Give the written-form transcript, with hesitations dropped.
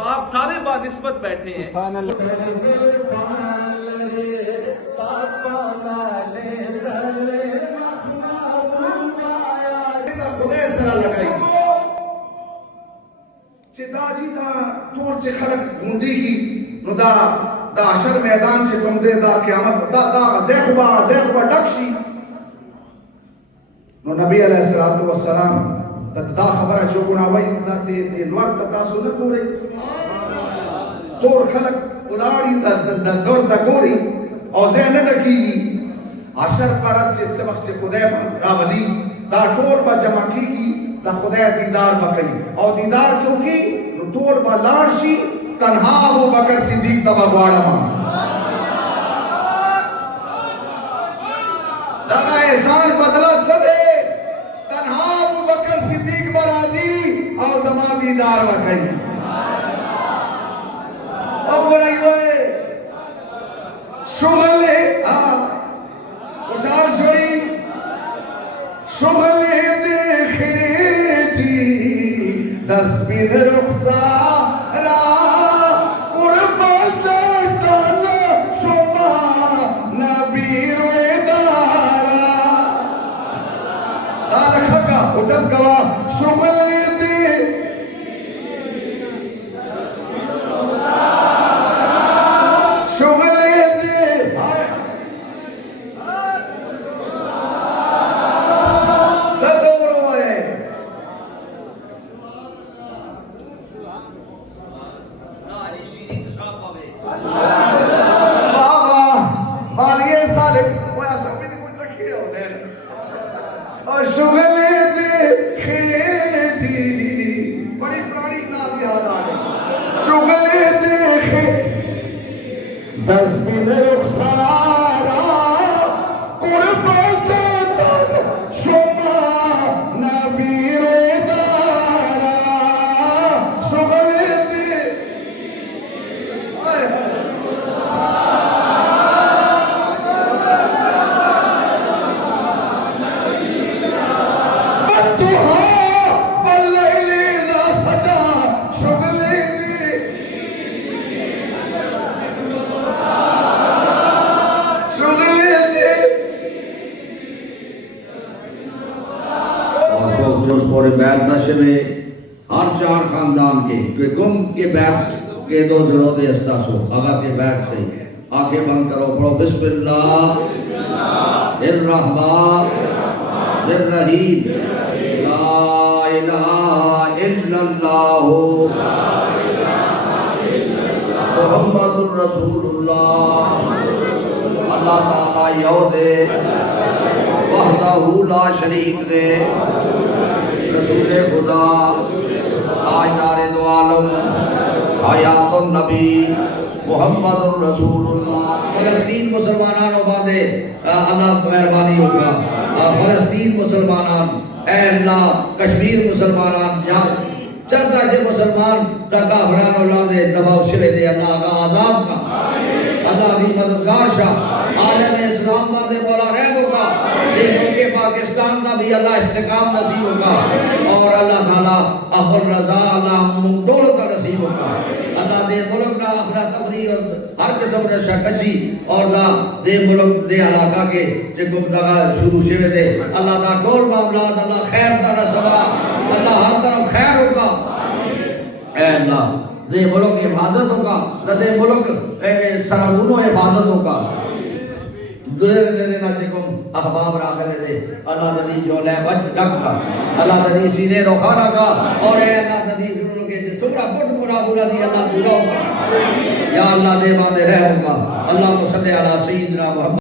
आप सारे बानिस्बत बैठे हैं। दाशर मैदान से तुम दे दा क़यामत दा ज़ेख़ुबा डक्शी नो नबी अलैहिस्सलातु वस्सलाम दा खबर जो गुनावई दा ते नवर ता सुन पूरे तोर खलक उलाड़ी दा दौर दा गोरी और ज़हन रखी अशर परस से सबक से खुदा रावली दा टोर बा जमा की दा खुदा दीदार बकई और दीदार चौकी टोर बा लाशी तन्हा अबू बकर सिद्दीक तबा ग्वाड़ा दादा एहसान बदला सदे तन्हा अबू बकर सिद्दीक बराजी और जमा दीदार वकई अब बोलाई होए शुगले खुशाल शोई शुगले देखे जी 10 बिन रुखसारा उजब गवा शुगले दे शुगले दे सदोरो है बाबा मालिए साले वो ऐसा भी कुछ रखी होने और शुगले बड़ी पुरानी नात याद आ गई शुगले देखे 10 बिन रुखसारा कुर्बत शुमा नबी दारा शुगले दे बैत नशे में हर 4 खानदान के गुम के बैत के 2 दिनों के अस्तासो आगा के बैत से आंखें बंद करो पढ़ो बिस्मिल्लाह रहीम ला इलाहा इल्लल्लाह मुहम्मदुर रसूलुल्लाह अल्लाह ताला यौदे वहदहू ला शरीक दे रसूल खुदा ताजदार दो आलम हयातुन नबी मुहम्मदुर रसूलुल्लाह। फलस्तीन मुसलमानों बादे अल्लाह मेहरबानी होगा फलस्तीन मुसलमान ऐ अल्लाह कश्मीर मुसलमान जहाँ चलता जे मुसलमान तका भरान औलादे दबाव सिरे दे अल्लाह का आजाब का अल्लाह की मददगार शाह आलम इस्लाम बादे मौला रहमो का के पाकिस्तान का भी अल्लाह इस्तेकाम नसीब होगा और अल्लाह ताला अफल रजा अल्लाह मुमदोल का नसीब होगा अल्लाह दे मुल्क का अपना तफरी और हर किस्म के शकशी और दा दे मुल्क दे इलाका के जे गुप्तगा शुरू से दे अल्लाह दा टोल मामलात अल्लाह खैर दा रसवा अल्लाह हर तरफ खैर होगा ऐ अल्लाह दे मुल्क की हिफाजत होगा दे मुल्क सराउनो हिफाजत होगा अहबाब रागले दे अल्लाह नदी जो ले बच डक्सा अल्लाह नदी सीने रोखाना का और अल्लाह नदी शुरू के सुरा बुट पूरा पूरा दी अल्लाह पूरा या अल्लाह दे बादे रह होगा अल्लाह को सल्ले अला सय्यिदना